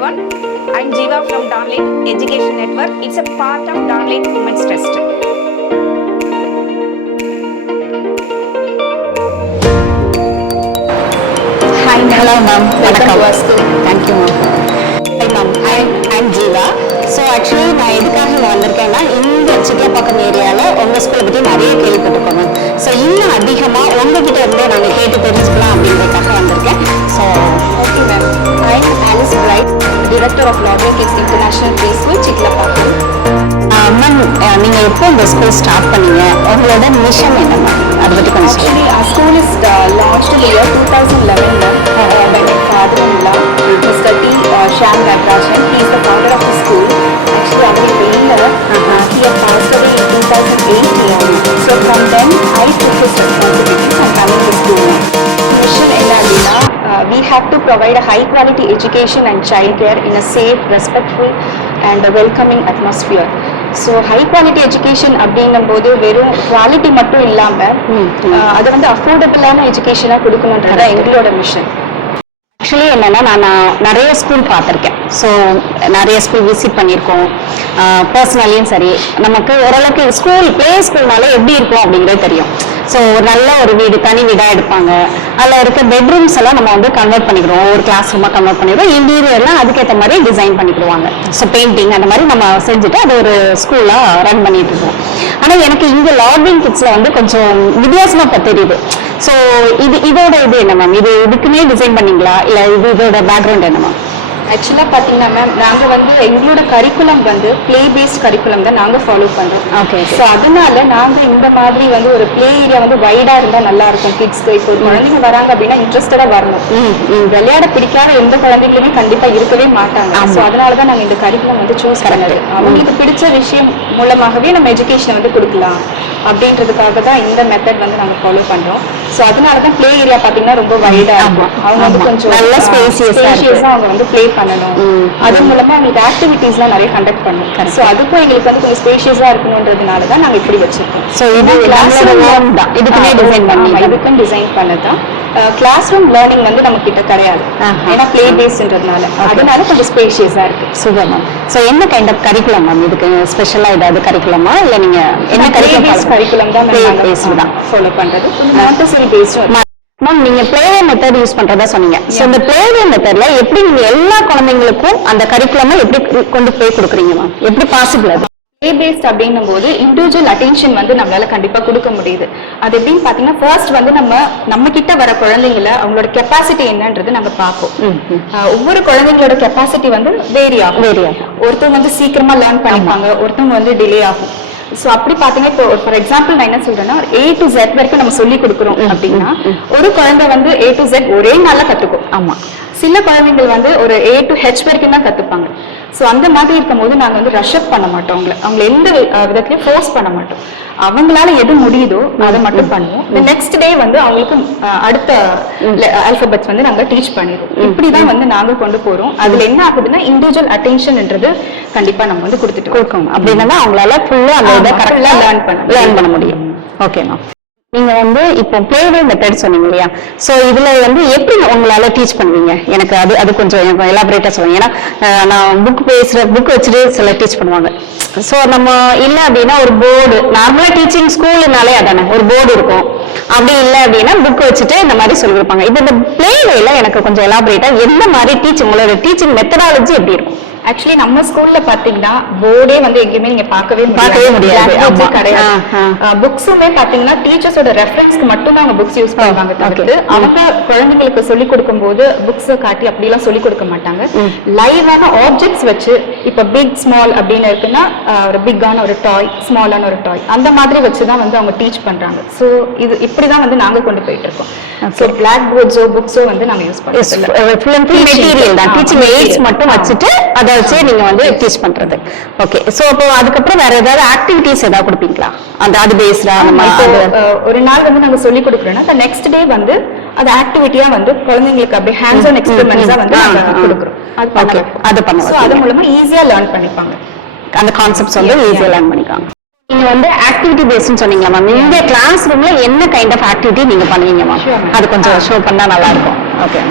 everyone. I'm Jeeva from Downlink Education Network. It's a part of Downlink Women's Trust. Hi, hello ma'am. Welcome to our school. Thank you ma'am. Hi ma'am. I'm Jeeva. So actually நான் எதுக்காக இங்கே வந்திருக்கேன்னா இந்த சிட்லப்பாக்கம் ஏரியாவில் உங்கள் ஸ்கூலை பற்றி நிறைய கேள்விப்பட்டிருக்கோம் மேம். ஸோ இன்னும் அதிகமாக உங்ககிட்ட இருந்தே நாங்கள் கேட்டு தெரிஞ்சுக்கலாம் அப்படின்றதுக்காக வந்திருக்கேன். So Okay ma'am. I'm Alice Bright, Director of Downlink International Preschool, Chitlapakkam. Ma'am நீங்கள் எப்போ இந்த ஸ்கூல் ஸ்டார்ட் பண்ணீங்க, உங்களோட மிஷன் என்ன மேம், அதை பற்றி கொஞ்சம் Actually, our school is launched in the year 2011 by my father-in-law, Mr. T. Shyam Nagaraj. He is the founder of the school. Actually, our trainer, he had passed away in 2008. So from then, I took his responsibilities and running the school. Mission Enna, we have to provide a high quality education and childcare in a safe, respectful and a welcoming atmosphere. So high quality education அப்படின்னும் போது வெறும் quality மட்டும் இல்லாமல் அதை வந்து அஃபோர்டபுளான எஜுகேஷனாக கொடுக்கணுன்றது எங்களோட mission. Actually என்னென்னா நான் நிறைய ஸ்கூல் பார்த்துருக்கேன். ஸோ நிறைய ஸ்கூல் விசிட் பண்ணியிருக்கோம். பர்சனலியும் சரி, நமக்கு ஓரளவுக்கு ப்ளே ஸ்கூல்னால எப்படி இருக்கும் அப்படிங்கிறது தெரியும். ஸோ நல்ல ஒரு வீடு, தனி வீடாக எடுப்பாங்க. அதில் இருக்க பெட்ரூம்ஸ் எல்லாம் நம்ம வந்து கன்வெர்ட் பண்ணிக்கிறோம், ஒரு கிளாஸ் ரூமாக கன்வெர்ட் பண்ணிடுவோம். இன்டீரியர்லாம் அதுக்கேற்ற மாதிரி டிசைன் பண்ணிக்கிடுவாங்க. ஸோ பெயிண்டிங் அந்த மாதிரி நம்ம செஞ்சுட்டு அது ஒரு ஸ்கூலாக ரன் பண்ணிட்டு இருக்கோம். ஆனால் எனக்கு இங்கே லார்விங் கிட்ஸில் வந்து கொஞ்சம் வித்தியாசமாக தெரியுது. ஸோ இதோட இது என்ன மேம், இதுக்குன்னே டிசைன் பண்ணீங்களா, இல்லை இதோட பேக்ரவுண்ட் என்ன மேம்? ஆக்சுவலாக பார்த்தீங்கன்னா மேம், நாங்கள் வந்து எங்களோட கரிக்குலம் வந்து ப்ளே பேஸ்ட் கரிக்குலம் தான் நாங்கள் ஃபாலோ பண்ணுறோம். ஓகே. ஸோ அதனால நாங்கள் இந்த மாதிரி வந்து ஒரு ப்ளே ஏரியா வந்து வைடாக இருந்தால் நல்லா இருக்கும் கிட்ஸ்க்கு. இப்போ ஒரு குழந்தைங்க வராங்க அப்படின்னா இன்ட்ரெஸ்டடாக வரணும். விளையாட பிடிக்காத எந்த குழந்தைகளுமே கண்டிப்பாக இருக்கவே மாட்டாங்க. ஸோ அதனால தான் நாங்கள் இந்த கரிக்குலம் வந்து சூஸ் பண்ணது. அவங்களுக்கு பிடிச்ச விஷயம் மூலமாகவே நம்ம எஜுகேஷனை வந்து கொடுக்கலாம் அப்படின்றதுக்காக தான் இந்த மெத்தட் வந்து நாங்கள் ஃபாலோ பண்ணுறோம். ஸோ அதனால தான் ப்ளே ஏரியா பார்த்தீங்கன்னா ரொம்ப வைடாக இருக்கும். அவங்க வந்து கொஞ்சம் நல்ல ஸ்பேசியஸாக அவங்க வந்து ப்ளே பண்ணணும். அது மூலமா எங்களுக்கு ஆக்டிவிட்டீஸ்லாம் நிறைய கண்டக்ட் பண்ணுவோம். ஸோ அதுக்கும் எங்களுக்கு வந்து கொஞ்சம் ஸ்பேஷியஸா இருக்கணுன்றதுனால தான் நாங்க இப்படி வச்சிருக்கோம். ஸோ இது இதுக்குமே டிசைன் பண்ணி இதுக்கும் டிசைன் பண்ணதான். கிளாஸ் ரூம் லேர்னிங் வந்து நம்ம கிட்ட கிடையாது, ஏன்னா பிளே பேஸ்ன்றதுனால. அதனால கொஞ்சம் ஸ்பேஷியஸா இருக்கு. Super ma'am. ஸோ என்ன கைண்ட் ஆஃப் கரிக்குலம் மேம், இதுக்கு ஸ்பெஷலா ஏதாவது கரிக்குலமா, இல்லை நீங்க என்ன கரிக்குலம் தான் ஃபாலோ பண்றது? Montessori based ma'am. நீங்க பிளேவே மெத்தட் யூஸ் பண்றதா சொன்னீங்க. ஸோ இந்த பிளேவே மெத்தட்ல எப்படி நீங்க எல்லா குழந்தைங்களுக்கும் அந்த கரிக்குலமா எப்படி கொண்டு போய் கொடுக்குறீங்க மேம், எப்படி பாசிபிள் அது? பிளே பேஸ்ட் அப்படின்னும் போது இண்டிவிஜுவல் அட்டென்ஷன் வந்து நம்மளால கண்டிப்பா கொடுக்க முடியுது. அது எப்படின்னு பாத்தீங்கன்னா, ஃபர்ஸ்ட் வந்து நம்ம கிட்ட வர குழந்தைங்களை அவங்களோட கெப்பாசிட்டி என்னன்றது நம்ம பார்ப்போம். ஒவ்வொரு குழந்தைங்களோட கெப்பாசிட்டி வந்து வேரி ஆகும். ஒருத்தவங்க வந்து சீக்கிரமா லேர்ன் பண்ணிப்பாங்க, ஒருத்தவங்க வந்து டிலே ஆகும். ஸோ அப்படி பார்த்தீங்கன்னா, இப்போ ஃபார் எக்ஸாம்பிள் நான் என்ன சொல்றேன்னா, A to Z வரைக்கும் நம்ம சொல்லி கொடுக்குறோம் அப்படின்னா, ஒரு குழந்தை வந்து A to Z ஒரே நாள்ல கத்துக்கும். ஆமா. சில குழந்தைகள் வந்து ஒரு A to H வரைக்கும் தான் கத்துப்பாங்க. ஸோ அந்த மாதிரி இருக்கும்போது நாங்கள் வந்து ரஷ் அப் பண்ண மாட்டோம். அவங்களை எந்த விதத்துலையும் ஃபோர்ஸ் பண்ண மாட்டோம். அவங்களால எது முடியுதோ அதை மட்டும் பண்ணுவோம். நெக்ஸ்ட் டே வந்து அவங்களுக்கு அடுத்த ஆல்பபெட்ஸ் வந்து நாங்கள் டீச் பண்ணிடுவோம். இப்படிதான் வந்து நாங்க கொண்டு போறோம். அதுல என்ன ஆகுதுன்னா, இண்டிவிஜுவல் அட்டென்ஷன்ன்றது கண்டிப்பா நம்ம வந்து கொடுத்துட்டு கொடுக்கணும். அப்படின்னா அவங்களால ஃபுல்லா அந்த இதை கரெக்டா லேர்ன் பண்ண முடியும். Okay ma'am. நீங்க வந்து இப்போ பிளேவே மெத்தட் சொன்னீங்க இல்லையா? ஸோ இதுல வந்து எப்படி உங்களால டீச் பண்ணுவீங்க? எனக்கு அது கொஞ்சம் எலாபரேட்டா சொல்லுங்க. ஏன்னா நான் புக் வச்சுட்டு சில டீச் பண்ணுவாங்க. ஸோ நம்ம இல்லை அப்படின்னா ஒரு போர்டு, நார்மலா டீச்சிங் ஸ்கூலுனாலே அதானே ஒரு போர்டு இருக்கும். அப்படி இல்லை அப்படின்னா புக் வச்சுட்டு இந்த மாதிரி சொல்லி கொடுப்பாங்க. இப்போ இந்த பிளேவேல எனக்கு கொஞ்சம் எலாபரேட்டா எந்த மாதிரி உங்களோட டீச்சிங் மெத்தடாலஜி எப்படி இருக்கும்? ஆக்சுவலி நம்ம ஸ்கூல்ல பாத்தீங்கன்னா போர்டே வந்து எங்கேயுமே நீங்க பார்க்கவே முடியாது. புக்ஸுமே பாத்தீங்கன்னா டீச்சர்ஸோட ரெஃபரன்ஸ்க்கு மட்டும் தான் அவங்க புக்ஸ் யூஸ் பண்ணுவாங்க. தவிர்த்து அவங்க குழந்தைங்களுக்கு சொல்லி கொடுக்கும் போது புக்ஸை காட்டி அப்படிலாம் சொல்லி கொடுக்க மாட்டாங்க. லைவான ஆப்ஜெக்ட்ஸ் வச்சு, இப்ப பிக் ஸ்மால் அப்படின்னு இருக்குன்னா ஒரு பிக்கான ஒரு டாய், ஸ்மாலான ஒரு டாய், அந்த மாதிரி வச்சுதான் வந்து அவங்க டீச் பண்றாங்க. ஸோ இது இப்படிதான் வந்து நாங்க கொண்டு போயிட்டு இருக்கோம். ஸோ பிளாக் போர்ட்ஸோ புக்ஸோ வந்து நாங்க யூஸ் பண்றோம். மெட்டீரியல் தான், டீச்சிங் எய்ட்ஸ் மட்டும் வச்சுட்டு அதை வச்சு நீங்க வந்து டீச் பண்றது. ஓகே. சோ அப்போ அதுக்கப்புறம் வேற ஏதாவது ஆக்டிவிட்டிஸ் ஏதாவது கொடுப்பீங்களா? அது பேஸ்டா ஒரு நாள் வந்து நாங்க சொல்லி கொடுக்குறோம்னா, நெக்ஸ்ட் டே வந்து அது ஆக்டிவிட்டியா வந்து குழந்தைங்களுக்கு அப்படியே ஹேண்ட்ஸ் ஆன் எக்ஸ்பெரிமெண்ட்ஸா வந்து கொடுக்குறோம். அது பண்ணுவோம். சோ அது மூலமா ஈஸியா லேர்ன் பண்ணிப்பாங்க. அந்த கான்செப்ட்ஸ் வந்து ஈஸியா லேர்ன் பண்ணிப்பாங்க. நீங்க வந்து ஆக்டிவிட்டி பேஸ்ட்னு சொன்னீங்களா மேம்? இந்த கிளாஸ் ரூம்ல என்ன கைண்ட் ஆஃப் ஆக்டிவிட்டி நீங்க பண்ணுவீங்க மேம்? அது கொஞ்சம் ஷோ பண்ணா நல்லா இருக்கும். ஓகே.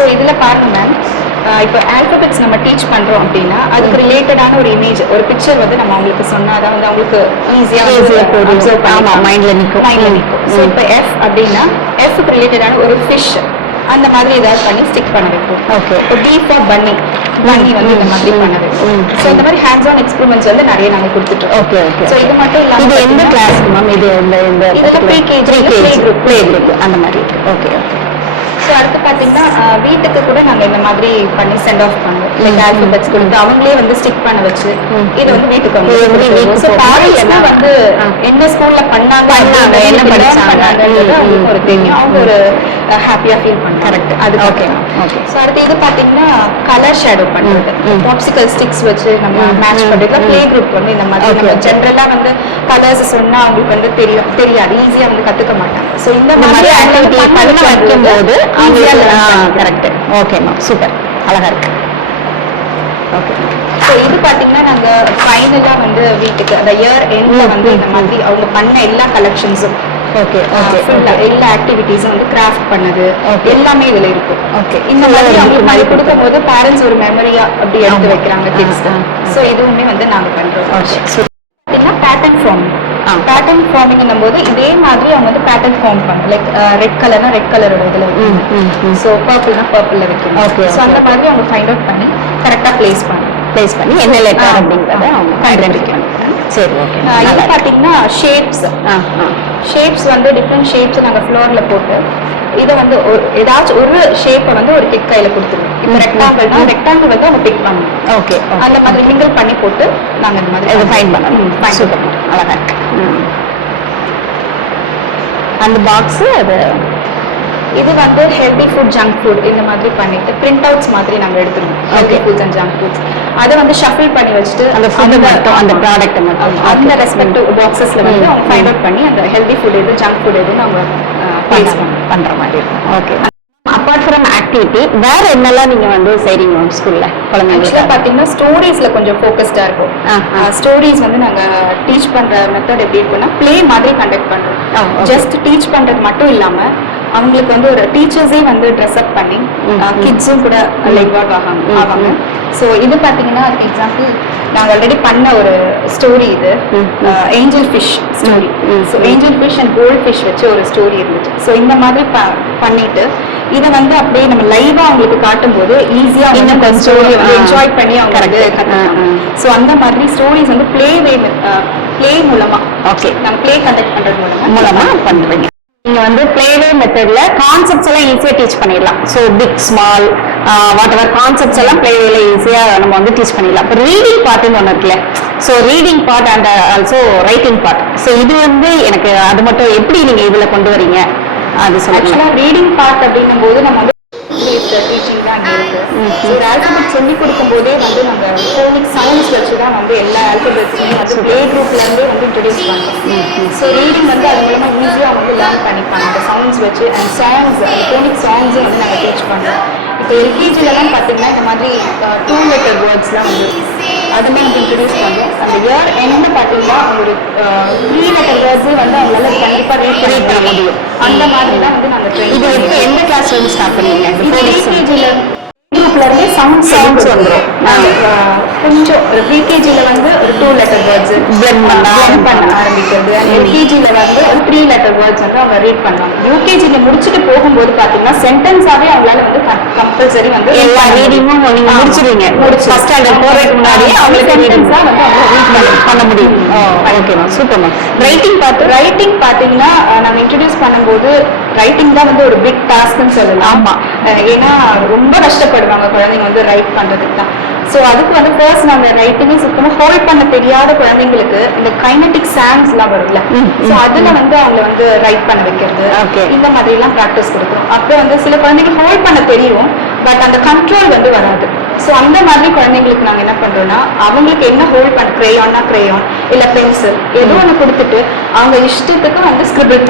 ஸோ இதுல பாருங்க மேம், இப்போ ஆல்பபெட்ஸ் நம்ம டீச் பண்றோம் அப்படின்னா அதுக்கு ரிலேட்டடான ஒரு இமேஜ், ஒரு பிக்சர் வந்து நம்ம அவங்களுக்கு சொன்னா தான் வந்து அவங்களுக்கு ஈஸியா மைண்ட்ல நிற்கும். ஸோ இப்போ எஃப் அப்படின்னா எஃப்க்கு ரிலேட்டடான ஒரு ஃபிஷ் அந்த மாதிரி ஏதாவது பண்ணி ஸ்டிக் பண்ண வைப்போம். ஓகே. இப்போ பி ஃபார் பன்னி, பன்னி வந்து இந்த மாதிரி பண்ண வைப்போம். ஸோ இந்த மாதிரி ஹேண்ட்ஸ் ஆன் எக்ஸ்பெரிமெண்ட்ஸ் வந்து நிறைய நாங்கள் கொடுத்துட்டோம். Okay okay. ஸோ இது மட்டும் இது இல்லாமல் எந்த கிளாஸ் மேம்? இது இந்த இதெல்லாம் ப்ரீகேஜி ப்ளே குரூப் அந்த மாதிரி இருக்கு. Okay okay. ஸோ அடுத்து பார்த்தீங்கன்னா வீட்டுக்கு கூட நாங்கள் இந்த மாதிரி பண்ணி சென்ட் ஆஃப் பண்ணுவோம். லைக் ஆல்பபெட்ஸ் கொடுத்து அவங்களே வந்து ஸ்டிக் பண்ண வச்சு இது வந்து வீட்டுக்கு வந்து ஸோ பேரண்ட்ஸ்க்கு வந்து எந்த ஸ்கூல்ல பண்ணாங்க என்ன பண்ணாங்கன்றது அவங்களுக்கு ஒரு தெரியும். அவங்க ஒரு ஹாப்பியா ஃபீல் பண்ணுறாங்க. கரெக்ட். அது ஓகே ஓகே. ஸோ அடுத்து இது பார்த்தீங்கன்னா கலர் ஷேடோ பண்ணுறது, பாப்சிக்கல் ஸ்டிக்ஸ் வச்சு நம்ம மேட்ச் பண்ணுறது. ப்ளே குரூப் வந்து இந்த மாதிரி ஜென்ரலா வந்து கலர்ஸ் சொன்னா அவங்களுக்கு வந்து தெரியாது, ஈஸியா வந்து கத்துக்க மாட்டாங்க. ஸோ இந்த மாதிரி ஆக்டிவிட்டி பண்ண வைக்கும்போது கரெக்ட். ஓகே மேம், சூப்பர், அழகா இருக்கு. ஓகே. ஸோ இது பார்த்தீங்கன்னா நாங்கள் ஃபைனலாக வந்து வீட்டுக்கு அந்த இயர் எண்ட்ல வந்து இந்த மாதிரி அவங்க பண்ண எல்லா கலெக்ஷன்ஸும் ஓகே ஓகே எல்லா ஆக்டிவிட்டீஸும் வந்து கிராஃப்ட் பண்ணது எல்லாமே இதுல இருக்கு. ஓகே. இந்த மாதிரி அவங்களுக்கு மாதிரி கொடுக்கும் போது பேரண்ட்ஸ் ஒரு மெமரியா அப்படி எடுத்து வைக்கிறாங்க கிட்ஸ். ஸோ இதுவுமே வந்து நாங்கள் பண்றோம். பார்த்தீங்கன்னா பேட்டர்ன் ஃபார்மிங். பேட்டர்ன் ஃபார்மிங் போது இதே மாதிரி அவங்க வந்து பேட்டர்ன் ஃபார்ம் பண்ணும். லைக் ரெட் கலர்னா ரெட் கலரோட இதுல வைக்கணும், ஸோ பர்பிள்னா பர்பிள்ல வைக்கணும். ஓகே. ஸோ அந்த மாதிரி அவங்க ஃபைண்ட் அவுட் பண்ணி கரெக்டாக பிளேஸ் பண்ணி என்ன லெட்டர் அப்படிங்கிறத அவங்க ஐடென்டிஃபை பண்ணுறாங்க. சரி ஓகே. இது பார்த்தீங்கன்னா ஷேப்ஸ் வந்து டிஃப்ரெண்ட் ஷேப்ஸ் நாங்கள் ஃப்ளோரில் போட்டு இதை வந்து ஏதாச்சும் ஒரு ஷேப்பை வந்து ஒரு கிட் கையில் கொடுத்துருவோம். இப்போ ரெக்டாங்கிள்னா ரெக்டாங்கிள் வந்து அவங்க பிக் பண்ணணும். ஓகே. அந்த மாதிரி மிங்கிள் பண்ணி போட்டு நாங்கள் இந்த மாதிரி ஃபைன் பண்ணணும். சூப்பர், அழகா இருக்கு. அந்த பாக்ஸு அது இது வந்து ஹெல்தி ஃபுட் ஜங்க் ஃபுட் இந்த மாதிரி பண்ணிட்டு பிரிண்ட் அவுட்ஸ் மாதிரி நாங்கள் எடுத்துருவோம். Healthy foods and junk foods அதை வந்து ஷஃபில் பண்ணி வச்சுட்டு அந்த ஃபுட் மட்டும் அந்த ப்ராடக்ட் மட்டும் அந்த ரெஸ்பெக்டிவ் பாக்ஸஸ்ல வந்து அவங்க ஃபைண்ட் அவுட் பண்ணி அந்த ஹெல்தி ஃபுட் எது ஜங்க் ஃபுட் எதுன்னு அவங்க பிளேஸ் பண்ற மாதிரி இருக்கும். ஓகே. அப்பார்ட் ஃப்ரம் ஆக்டிவிட்டி வேற என்னெல்லாம் நீங்க வந்து செய்றீங்க ஸ்கூல்ல குழந்தைங்களுக்கு? பாத்தீங்கன்னா ஸ்டோரிஸ்ல கொஞ்சம் ஃபோக்கஸ்டா இருக்கும். ஸ்டோரிஸ் வந்து நாங்க டீச் பண்ற மெத்தட் எப்படி இருக்குன்னா ப்ளே மாதிரி கண்டக்ட் பண்றோம். ஜஸ்ட் டீச் பண்றது மட்டும் இல்லாம அவங்களுக்கு வந்து ஒரு டீச்சர்ஸே வந்து ட்ரெஸ் அப் பண்ணி கிட்ஸும் கூட இன்வால்வ் ஆவாங்க. ஸோ இது பார்த்தீங்கன்னா எக்ஸாம்பிள் நாங்கள் ஆல்ரெடி பண்ண ஒரு ஸ்டோரி இது angel fish story. So angel fish and goldfish வச்சு ஒரு ஸ்டோரி இருந்துச்சு. ஸோ இந்த மாதிரி பண்ணிட்டு இதை வந்து அப்படியே நம்ம லைவா அவங்களுக்கு காட்டும் போது ஈஸியா இன்னும் கொஞ்சம் ஸ்டோரி வந்து என்ஜாய் பண்ணி அவங்க வந்து கற்றுக்கலாம். ஸோ அந்த மாதிரி ஸ்டோரிஸ் வந்து ப்ளே மூலமா ஓகே நம்ம ப்ளே கண்டக்ட் பண்றது மூலமா பண்றீங்க. நீங்க வந்து பிளேவே மெத்தட்ல கான்செப்ட்ஸ் எல்லாம் ஈஸியா டீச் பண்ணிடலாம். So big small whatever concepts எல்லாம் பிளேவேல ஈஸியா நம்ம வந்து டீச் பண்ணிடலாம். இப்போ ரீடிங் பார்ட்னு ஒன்று இருக்குல்ல, so reading part and also writing part. So இது வந்து எனக்கு அது மட்டும் எப்படி நீங்க இதுல கொண்டு வரீங்க அது சொல்லுங்க. ரீடிங் பார்ட் அப்படின்னும் போது நம்ம வந்து டீச்சிங் தான் இருக்கு. ஒரு ஆல்பபெட் சொல்லி கொடுக்கும் போதே வந்து நம்ம ஃபோனிக் சவுண்ட்ஸ் வச்சு தான் வந்து எல்லா ஆல்பபெட்ஸையும் வந்து ப்ளே குரூப்ல இருந்தே வந்து இன்ட்ரடியூஸ் பண்ணுறோம். ஸோ ரீடிங் வந்து அது மூலமா ஈஸியாக வந்து லேர்ன் பண்ணிப்பாங்க அந்த சவுண்ட்ஸ் வச்சு. அண்ட் சாங்ஸ் ஃபோனிக் சாங்ஸும் வந்து நாங்கள் டீச் பண்ணுறோம். இப்போ எல்கேஜிலலாம் பார்த்தீங்கன்னா இந்த மாதிரி 2 letter வேர்ட்ஸ்லாம் வந்து அதுமே வந்து இன்ட்ரடியூஸ் பண்ணுறோம். அந்த இயர் என்ன பார்த்தீங்கன்னா ஒரு 3 letter வேர்ட்ஸே வந்து அவங்களால கண்டிப்பாக ரீட் பண்ண முடியும். அந்த மாதிரி தான் வந்து நாங்கள் ட்ரெயின். இது எப்போ எந்த கிளாஸ்ல இருந்து ஸ்டார்ட் பண்ணுவீங்க? எல்கேஜியில் குரூப்ல இருந்தே சவுண்ட்ஸ் வந்துடும். கொஞ்சம் ஒரு ப்ரீகேஜியில் வந்து ஒரு 2 letter வேர்ட்ஸ் பிளெண்ட் பண்ண ஆரம்பிக்கிறது. எல்கேஜியில் வந்து ஒரு 3 letter வேர்ட்ஸ் வந்து அவங்க ரீட் பண்ணுவாங்க. யூகேஜியில் முடிச்சுட்டு போகும்போது பார்த்தீங்கன்னா சென்டென்ஸாவே அவங்களால வந்து கம்பல்சரி வந்து எல்லா ரீடிங்கும் நீங்க முடிச்சிருவீங்க. ஃபர்ஸ்ட் ஸ்டாண்டர்ட் போறதுக்கு முன்னாடி அவங்களுக்கு சென்டென்ஸா வந்து அவங்க ரீட் பண்ண முடியும். Okay ma'am, super ma'am. Writing பார்த்தீங்கன்னா நாங்க இன்ட்ரடியூஸ் பண்ணும்போது ரைட்டிங் தான் வந்து ஒரு பிக் டாஸ்க்னு சொல்லலாம். ஆமா, ஏன்னா ரொம்ப கஷ்டப்படுவாங்க குழந்தைங்க வந்து ரைட் பண்றதுக்கு தான். ஸோ அதுக்கு வந்து ஃபர்ஸ்ட் நம்ம ரைட்டிங்கே சுத்தமாக ஹோல்ட் பண்ண தெரியாத குழந்தைங்களுக்கு இந்த கைனட்டிக் சாங்ஸ் எல்லாம் வரும்ல, ஸோ அதுல வந்து அவங்களை வந்து ரைட் பண்ண வைக்கிறது இந்த மாதிரி எல்லாம் ப்ராக்டிஸ் கொடுக்கும். அப்போ வந்து சில குழந்தைங்க ஹோல்ட் பண்ண தெரியும், பட் அந்த கண்ட்ரோல் வந்து வராது. ஸோ அந்த மாதிரி குழந்தைங்களுக்கு நாங்கள் என்ன பண்றோம்னா அவங்களுக்கு என்ன ஹோல்ட் பண்ண கிரேயான்னா கிரேயான் இல்லை பென்சில் ஏதோ ஒன்று கொடுத்துட்டு அவங்க இஷ்டத்துக்கு வந்து ஸ்கிரிபிள்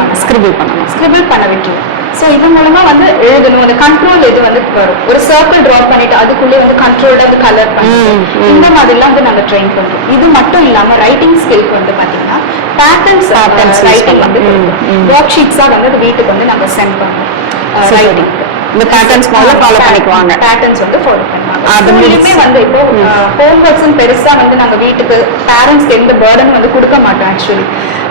பண்ண விட்டுரும். ஸோ இது மூலமா வந்து எழுதணும், அந்த கண்ட்ரோல் இது வந்து வரும். ஒரு சர்க்கிள் ட்ரா பண்ணிட்டு அதுக்குள்ளே வந்து கண்ட்ரோல்ட வந்து கலர் பண்ணணும். இந்த மாதிரிலாம் வந்து நாங்கள் ட்ரெயின் பண்ணுவோம். இது மட்டும் இல்லாம ரைட்டிங் ஸ்கில்க்கு வந்து பாத்தீங்கன்னா பேட்டர்ன்ஸ் ரைட்டிங் வந்து ஒர்க் ஷீட்ஸா வந்து வீட்டுக்கு வந்து நாங்கள் சென்ட் பண்ணுவோம் ரைட்டிங். இந்த பேட்டர்ன்ஸ் முதல்ல ஃபாலோ பண்ணிக்குவாங்க. பேட்டர்ன்ஸ் வந்து ஃபாலோ பண்ணுவாங்க. அது அதுலயுமே வந்து இப்போ ஹோம் ஒர்க்ஸ் பெருசா வந்து நாங்க வீட்டுக்கு பேரண்ட்ஸ்க்கு எந்த பர்டன் வந்து கொடுக்க மாட்டோம் ஆக்சுவலி.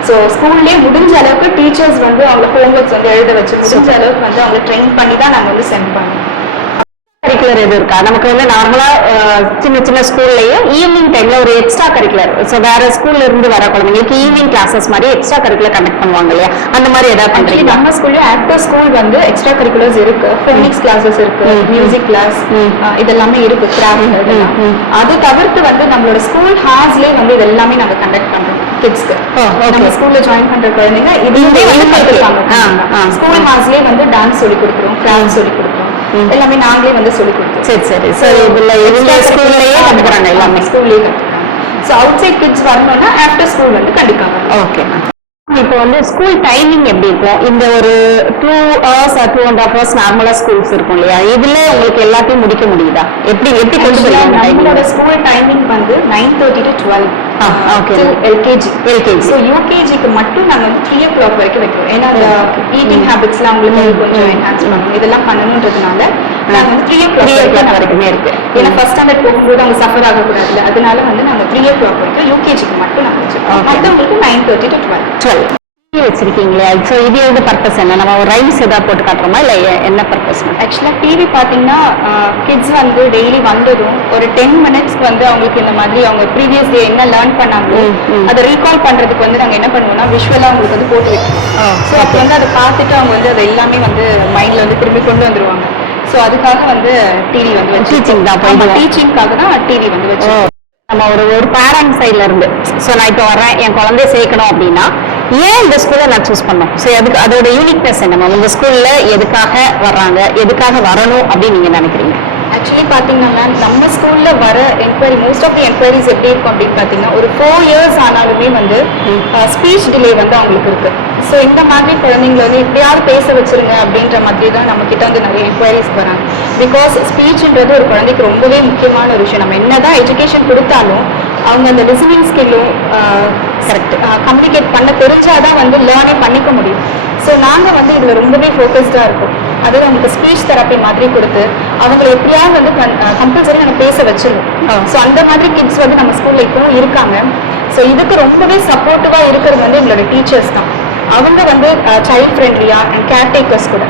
ஸோ ஸ்கூல்லேயே முடிஞ்ச அளவுக்கு டீச்சர்ஸ் வந்து அவங்க ஹோம் ஒர்க்ஸ் வந்து எழுத வச்சு முடிஞ்ச அளவுக்கு வந்து அவங்க ட்ரெயின் பண்ணி தான் நாங்கள் வந்து சென்ட் பண்ணுவோம். கரிக்குலர் எது இருக்கா? நமக்கு வந்து நார்மலா சின்ன சின்ன ஸ்கூல்லயும் ஈவினிங் டைம்ல ஒரு எக்ஸ்ட்ரா கரிக்குலர், ஸோ வேற ஸ்கூல்ல இருந்து வர குழந்தைங்களுக்கு ஈவினிங் கிளாஸஸ் மாதிரி எக்ஸ்ட்ரா கரிக்குலர் கண்டக்ட் பண்ணுவாங்க இல்லையா? அந்த மாதிரி ஏதாவது பண்றீங்க? நம்ம ஸ்கூல்ல ஆஃப்டர் ஸ்கூல் வந்து எக்ஸ்ட்ரா கரிக்குலர்ஸ் இருக்கு. ஃபோனிக்ஸ் கிளாஸஸ் இருக்கு, மியூசிக் கிளாஸ், இதெல்லாமே இருக்கு, கிராஃப்ட் இதெல்லாம். அது தவிர்த்து வந்து நம்மளோட ஸ்கூல் ஹார்ஸ்லயே வந்து இது எல்லாமே நாங்க கண்டக்ட் பண்றோம் கிட்ஸ்க்கு. நம்ம ஸ்கூல்ல ஜாயின் பண்ற குழந்தைங்க இதுவே வந்து கத்துப்பாங்க. ஸ்கூல் ஹார்ஸ்லயே வந்து டான்ஸ் சொல்லி கொடுக்குறோம், கிராஃப்ட் சொல்லி கொடுக்குறோம், எல்லாமே நாங்களே வந்து சொல்லி கொடுத்தோம். சரி சரி சரி. இதுல இவங்க ஸ்கூல்லயே கத்துறாங்க, எல்லாமே ஸ்கூல்லயே கத்துறாங்க. சோ அவுட் சைட் கிட்ஸ் வரணும்னா ஆஃப்டர் ஸ்கூல் வந்து கண்டிப்பாங்க. ஓகே. இப்போ வந்து ஸ்கூல் டைமிங் எப்படி இருக்கும்? இந்த ஒரு 2 hours or 2.5 hours நார்மலா ஸ்கூல்ஸ் இருக்கும் இல்லையா? இதுல உங்களுக்கு எல்லாத்தையும் முடிக்க முடியுதா? எப்படி எப்படி கொண்டு போறீங்க? நம்மளோட ஸ்கூல் டைமிங் வந்து 9:30 to 12. எல்கேஜி. ஸோ யூகேஜிக்கு மட்டும் நாங்கள் வந்து 3 o'clock வரைக்கும் வைக்கிறோம். ஏன்னா அந்த ஈட்டிங் ஹேபிட்ஸ்லாம் அவங்களுக்கு கொஞ்சம் என்ஹான்ஸ் பண்ணணும், இதெல்லாம் பண்ணணுன்றதுனால நாங்கள் வந்து 3 o'clock வரைக்குமே இருக்கு. ஏன்னா ஃபர்ஸ்ட் ஸ்டாண்டர்ட் போகும்போது அவங்க சஃபர் ஆகக்கூடாது, அதனால வந்து நாங்கள் 3 o'clock வரைக்கும் யூகேஜிக்கு மட்டும் நாங்கள் வச்சுருக்கோம். மற்றவங்களுக்கு 9:30 to 12 வச்சிருக்கீங்களா? ஸோ இது எந்த பர்பஸ் என்ன? நம்ம ஒரு ரைம்ஸ் ஏதாவது போட்டு காட்டுறோமா இல்லை என்ன பர்பஸ்? ஆக்சுவலாக டிவி பார்த்தீங்கன்னா கிட்ஸ் வந்து டெய்லி வந்ததும் ஒரு 10 மினிட்ஸ்க்கு வந்து அவங்களுக்கு இந்த மாதிரி அவங்க ப்ரீவியஸ் டே என்ன லேர்ன் பண்ணாங்களோ அதை ரீகால் பண்ணுறதுக்கு வந்து நாங்கள் என்ன பண்ணுவோம்னா விஷுவலாக அவங்களுக்கு வந்து போட்டு வைக்கிறோம். ஸோ அப்போ வந்து அதை பார்த்துட்டு அவங்க வந்து அதை எல்லாமே வந்து மைண்டில் வந்து திரும்பி கொண்டு வந்துருவாங்க. ஸோ அதுக்காக வந்து டிவி வந்து டீச்சிங் தான், டீச்சிங்காக தான் டிவி வந்து வச்சு. நம்ம ஒரு பேரண்ட் சைட்ல இருந்து ஸோ நான் இப்போ வரேன், என் குழந்தைய சேர்க்கணும் அப்படின்னா ஏன் இந்த ஸ்கூலை நான் சூஸ் பண்ணோம்? ஸோ அதுக்கு அதோட யூனிக்னஸ் என்ன? உங்க ஸ்கூல்ல எதுக்காக வர்றாங்க, எதுக்காக வரணும் அப்படின்னு நீங்க நினைக்கிறீங்க? ஆக்சுவலி பார்த்தீங்கன்னா நம்ம ஸ்கூலில் வர enquiry most of the enquiries எப்படி இருக்கும் அப்படின்னு பார்த்தீங்கன்னா ஒரு 4 years ஆனாலுமே வந்து ஸ்பீச் டிலே வந்து அவங்களுக்கு இருக்கு. ஸோ இந்த மாதிரி குழந்தைங்களை வந்து எப்படியாவது பேச வச்சிருங்க அப்படின்ற மாதிரி தான் நம்ம கிட்ட வந்து நிறைய என்கொயரிஸ் வராங்க. பிகாஸ் ஸ்பீச்ன்றது ஒரு குழந்தைக்கு ரொம்பவே முக்கியமான ஒரு விஷயம். நம்ம என்னதான் எஜுகேஷன் கொடுத்தாலும் அவங்க அந்த லிசனிங் ஸ்கில்லும் கரெக்ட் கம்யூனிகேட் பண்ண தெரிஞ்சாதான் வந்து லேர்னே பண்ணிக்க முடியும். ஸோ நாங்கள் வந்து இதில் ரொம்பவே ஃபோக்கஸ்டாக இருக்கும். அதாவது அவங்களுக்கு ஸ்பீச் தெரப்பி மாதிரி கொடுத்து அவங்களை எப்படியாவது வந்து கம்பல்சரி நம்ம பேச வச்சிருவோம். ஸோ அந்த மாதிரி கிட்ஸ் வந்து நம்ம ஸ்கூலில் இப்பவும் இருக்காங்க. ஸோ இதுக்கு ரொம்பவே சப்போர்ட்டிவாக இருக்கிறது வந்து எங்களோட டீச்சர்ஸ் தான். அவங்க வந்து சைல்ட் ஃப்ரெண்ட்லியாக அண்ட் கேர்டேக்கர்ஸ் கூட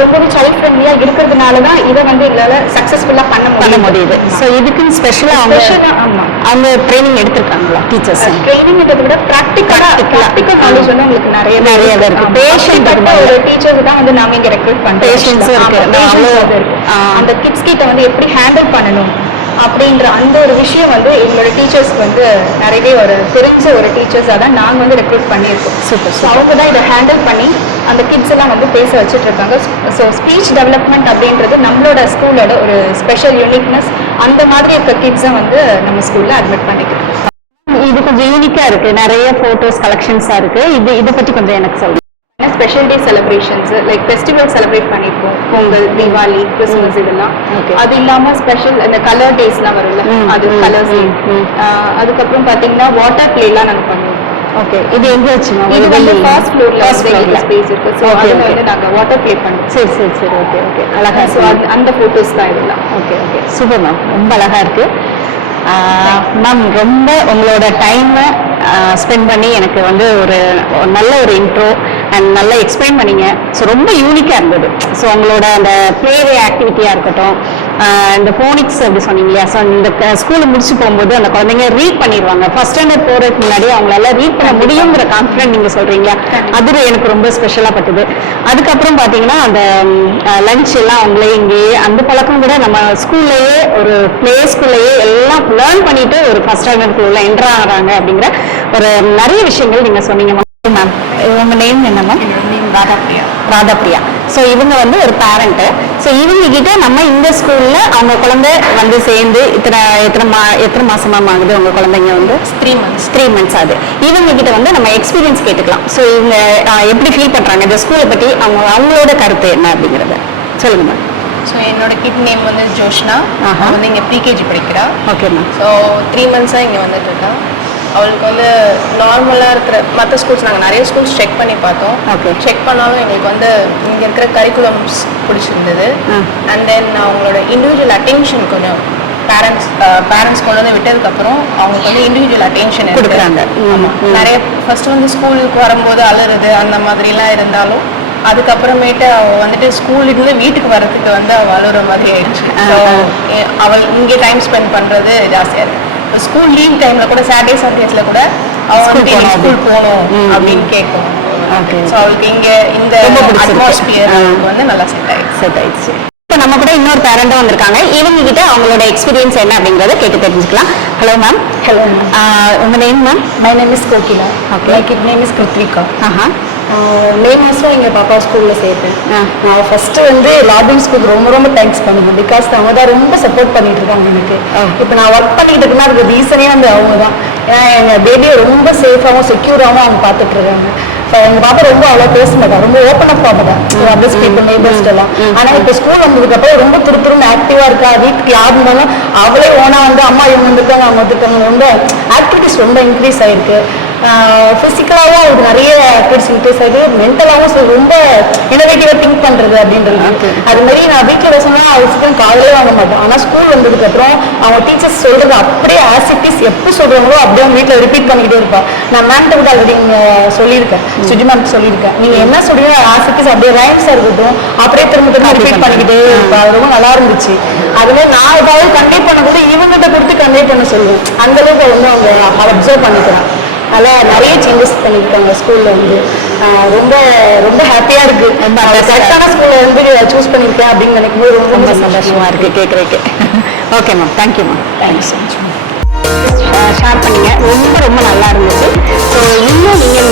ரொம்பவே சைல்ட் ஃப்ரெண்ட்லியாக இருக்கிறதுனால தான் இதை வந்து எங்களால் சக்ஸஸ்ஃபுல்லாக பண்ண முடியுது. ஸோ இதுக்கு ஸ்பெஷலாக ஆமாம் அவங்க ட்ரைனிங் எடுத்திருக்காங்களா டீச்சர்ஸ்? ட்ரைனிங்கிறத விட ப்ராக்டிக்கல் நாலேஜ் வந்து உங்களுக்கு நிறைய இருக்கு. பேஷண்ட் ஒரு டீச்சர்ஸ் தான் வந்து நாம இங்க ரெக்ரூட் பண்றோம். பேஷன்ஸ் இருக்கு. அந்த கிட்ஸ் கிட்ட வந்து எப்படி ஹேண்டில் பண்ணணும் அப்படின்ற அந்த ஒரு விஷயம் வந்து எங்களோட டீச்சர்ஸ்க்கு வந்து நிறையவே ஒரு தெரிஞ்ச ஒரு டீச்சர்ஸாக தான் நாங்கள் வந்து ரெக்ரூட் பண்ணியிருக்கோம். சூப்பர். ஸோ அவங்க தான் இதை ஹேண்டில் பண்ணி அந்த கிட்ஸ் எல்லாம் வந்து பேச வச்சுட்டு இருக்காங்க. ஸோ ஸ்பீச் டெவலப்மெண்ட் அப்படின்றது நம்மளோட ஸ்கூலோட ஒரு ஸ்பெஷல் யூனிக்னஸ். அந்த மாதிரி இருக்க கிட்ஸை வந்து நம்ம ஸ்கூலில் அட்மிட் பண்ணிக்கிறோம். இது கொஞ்சம் யூனிக்கா இருக்கு, நிறைய போட்டோஸ் கலெக்ஷன்ஸா இருக்கு. இதை பத்தி கொஞ்சம் எனக்கு சொல்லுங்க. Special day celebrations like festival celebrate பண்ணிருக்கோம், பொங்கல், தீபாவளி, கிறிஸ்மஸ் இதெல்லாம். அது இல்லாம ஸ்பெஷல் இந்த கலர் டேஸ்லாம் வரும்ல, அது கலர்ஸ். அதுக்கப்புறம் பாத்தீங்கன்னா வாட்டர் பிளே எல்லாம் நாங்க பண்ணுவோம். ஓகே. இது எங்க வச்சுமா? இது வந்து ஃபர்ஸ்ட் ஃப்ளோர்ல ஸ்பேஸ் இருக்கு. சோ அதுல வந்து நாங்க வாட்டர் பிளே பண்ணுவோம். சரி சரி சரி. Okay okay. அழகா. சோ அந்த போட்டோஸ் தான் இதெல்லாம். Okay okay. சூப்பர் மேம், ரொம்ப அழகா இருக்கு மேம். ரொம்ப உங்களோட டைமை ஸ்பெண்ட் பண்ணி எனக்கு வந்து ஒரு நல்ல ஒரு இன்ட்ரோ அண்ட் நல்லா எக்ஸ்பிளைன் பண்ணீங்க. ஸோ ரொம்ப யூனிக்காக இருந்தது. ஸோ உங்களோட அந்த ப்ளேவே ஆக்டிவிட்டியாக இருக்கட்டும், இந்த ஃபோனிக்ஸ் அப்படி சொன்னீங்க இல்லையா? ஸோ இந்த ஸ்கூலில் முடிச்சு போகும்போது அந்த குழந்தைங்க ரீட் பண்ணிடுவாங்க. ஃபர்ஸ்ட் ஸ்டாண்டர்ட் போகிறதுக்கு முன்னாடி அவங்களால ரீட் பண்ண முடியுங்கிற கான்ஃபிடென்ட் நீங்கள் சொல்கிறீங்களா, அது எனக்கு ரொம்ப ஸ்பெஷலாக பட்டுது. அதுக்கப்புறம் பார்த்தீங்கன்னா அந்த லஞ்ச் எல்லாம் அவங்களே இங்கேயே அந்த பழக்கம் கூட நம்ம ஸ்கூல்லையே ஒரு ப்ளே ஸ்கூல்லையே எல்லாம் லேர்ன் பண்ணிட்டு ஒரு ஃபர்ஸ்ட் ஸ்டாண்டர்ட்குள்ள என்ட்ரு ஆகிறாங்க அப்படிங்கிற ஒரு நிறைய விஷயங்கள் நீங்கள் சொன்னீங்க மேம். உங்க நேம் என்ன மேம்? ராதாப்ரியா. ராதாப்ரியா. ஸோ இவங்க வந்து ஒரு பேரண்ட்டு. ஸோ இவங்க கிட்ட நம்ம இந்த ஸ்கூல்ல அவங்க குழந்தை வந்து சேர்ந்து எத்தனை மாசமா ஆகுது உங்க குழந்தைங்க வந்து? 3 months ஆகுது. இவங்க கிட்ட வந்து நம்ம எக்ஸ்பீரியன்ஸ் கேட்டுக்கலாம். ஸோ இவங்க எப்படி ஃபீல் பண்றாங்க இந்த ஸ்கூலை பத்தி, அவங்களோட கருத்து என்ன அப்படிங்கிறத சொல்லுங்க மேம். ஸோ என்னோட கிட் நேம் வந்து ஜோஷ்னா. வந்து இங்கே ப்ரீகேஜி படிக்கிறா. Okay ma'am. ஸோ 3 months இங்கே வந்துட்டு இருக்கா. அவளுக்கு வந்து நார்மலாக இருக்கிற மற்ற ஸ்கூல்ஸ் நாங்கள் நிறைய ஸ்கூல்ஸ் செக் பண்ணி பார்த்தோம். Okay. செக் பண்ணாலும் எங்களுக்கு வந்து இங்கே இருக்கிற கரிக்குலம்ஸ் பிடிச்சிருந்தது. அண்ட் தென் அவங்களோட இண்டிவிஜுவல் அட்டென்ஷன் கொஞ்சம் பேரண்ட்ஸ் கொண்டு வந்து விட்டதுக்கப்புறம் அவங்களுக்கு வந்து இண்டிவிஜுவல் அட்டென்ஷன் கொடுக்குறாங்க. நிறைய ஃபர்ஸ்ட் வந்து ஸ்கூலுக்கு வரும்போது அழுறது அந்த மாதிரிலாம் இருந்தாலும் அதுக்கப்புறமேட்டு அவள் வந்துட்டு ஸ்கூல்லேருந்து வீட்டுக்கு வர்றதுக்கு வந்து அவள் அழுகிற மாதிரி ஆயிடுச்சு. ஸோ அவள் இங்கே டைம் ஸ்பெண்ட் பண்ணுறது ஜாஸ்தியாக இருக்குது. இப்போ ஸ்கூல் லீவ் டைமில் கூட சாட்டர்டே சண்டேஸில் கூட அவள் வந்து ஸ்கூல் போகணும் அப்படின்னு கேட்கும். ஸோ அவளுக்கு இங்கே இந்த அட்மாஸ்பியர் வந்து நல்லா செட் ஆயிடுச்சு. இப்போ நம்ம கூட இன்னொரு பேரண்டும் வந்திருக்காங்க. இவங்க கிட்ட அவங்களோட எக்ஸ்பீரியன்ஸ் என்ன அப்படிங்கறத கேட்டு தெரிஞ்சுக்கலாம். Hello ma'am. ஹலோ உங்க name ma'am? My name is Kokila. My kid name is Krithvika. மே மாதம் எங்கள் பாப்பா ஸ்கூலில் சேர்த்தேன். நான் ஃபஸ்ட்டு வந்து லாபிங் ஸ்கூலுக்கு ரொம்ப தேங்க்ஸ் பண்ணுவேன். பிகாஸ் அவங்க தான் ரொம்ப சப்போர்ட் பண்ணிட்டு இருக்காங்க எனக்கு. இப்போ நான் ஒர்க் பண்ணிட்டு இருக்கேன்னா அதுக்கு ரீசனே வந்து அவங்க தான். ஏன்னா எங்கள் பேபியை ரொம்ப சேஃபாகவும் செக்யூராகவும் அவங்க பார்த்துட்டு இருக்காங்க. இப்போ எங்கள் பாப்பா ரொம்ப அவ்வளோ பேச மாட்டாங்க, ரொம்ப ஓப்பன் அப் பாப்பா தான் அதர்ஸ் பீப்புள் நெய்பர்ஸ்ட் எல்லாம். ஆனால் இப்போ ஸ்கூல் வந்ததுக்கப்புறம் ரொம்ப துருத்துருன்னு ஆக்டிவாக இருக்கா. வீட்டுக்கு யார் இருந்தாலும் அவளே ஓனாக வந்து அம்மா இவங்க வந்துருக்காங்க அவங்க வந்துருக்காங்க. ரொம்ப ஆக்டிவிட்டிஸ் ரொம்ப இன்க்ரீஸ் ஆகிருக்கு. ஃபிசிக்கலாகவும் அவருக்கு நிறைய ஆக்டிவிட்டிஸ் இன்க்ரீஸ் ஆகுது. மென்டலாகவும் ரொம்ப இனோவேட்டிவாக திங்க் பண்ணுறது அப்படின்றது. அது மாதிரி நான் வீட்டில் சொன்னால் அவருக்கு காதலே வாங்க மாட்டோம். ஆனால் ஸ்கூல் வந்ததுக்கப்புறம் அவங்க டீச்சர்ஸ் சொல்கிறது அப்படியே ஆசிட்டிஸ் எப்படி சொல்கிறாங்களோ அப்படியே அவங்க வீட்டில் ரிப்பீட் பண்ணிக்கிட்டே இருப்பாள். நான் மேம்கிட்ட கூட ஆல்ரெடி சொல்லியிருக்கேன், சுஜி மேம்க்கு சொல்லியிருக்கேன். நீங்கள் என்ன சொல்றீங்க ஆசிட்டிஸ் அப்படியே ரைம்ஸாக இருக்கட்டும் அப்படியே திரும்ப ரிப்பீட் பண்ணிக்கிட்டே இருப்பா. அது ரொம்ப நல்லா இருந்துச்சு. அதுவே நான் ஏதாவது கன்வே பண்ணக்கூட இவங்ககிட்ட கொடுத்து கன்வே பண்ண சொல்லுவேன். அந்த அளவுக்கு வந்து அவங்க அப்சர்வ் பண்ணிக்கிறான். அதனால் நிறைய சேஞ்சஸ் பண்ணியிருக்காங்க ஸ்கூலில் வந்து. ரொம்ப ஹாப்பியாக இருக்குது. கரெக்டான ஸ்கூலில் வந்து சூஸ் பண்ணியிருக்கேன் அப்படின்னு நினைக்கும் போது ரொம்ப சந்தோஷமாக இருக்குது கேட்குறதுக்கு. Okay ma'am, thank you ma'am. Thank you so much. Share பண்ணீங்க, ரொம்ப நல்லா இருந்துச்சு. ஸோ இன்னும் நீங்கள்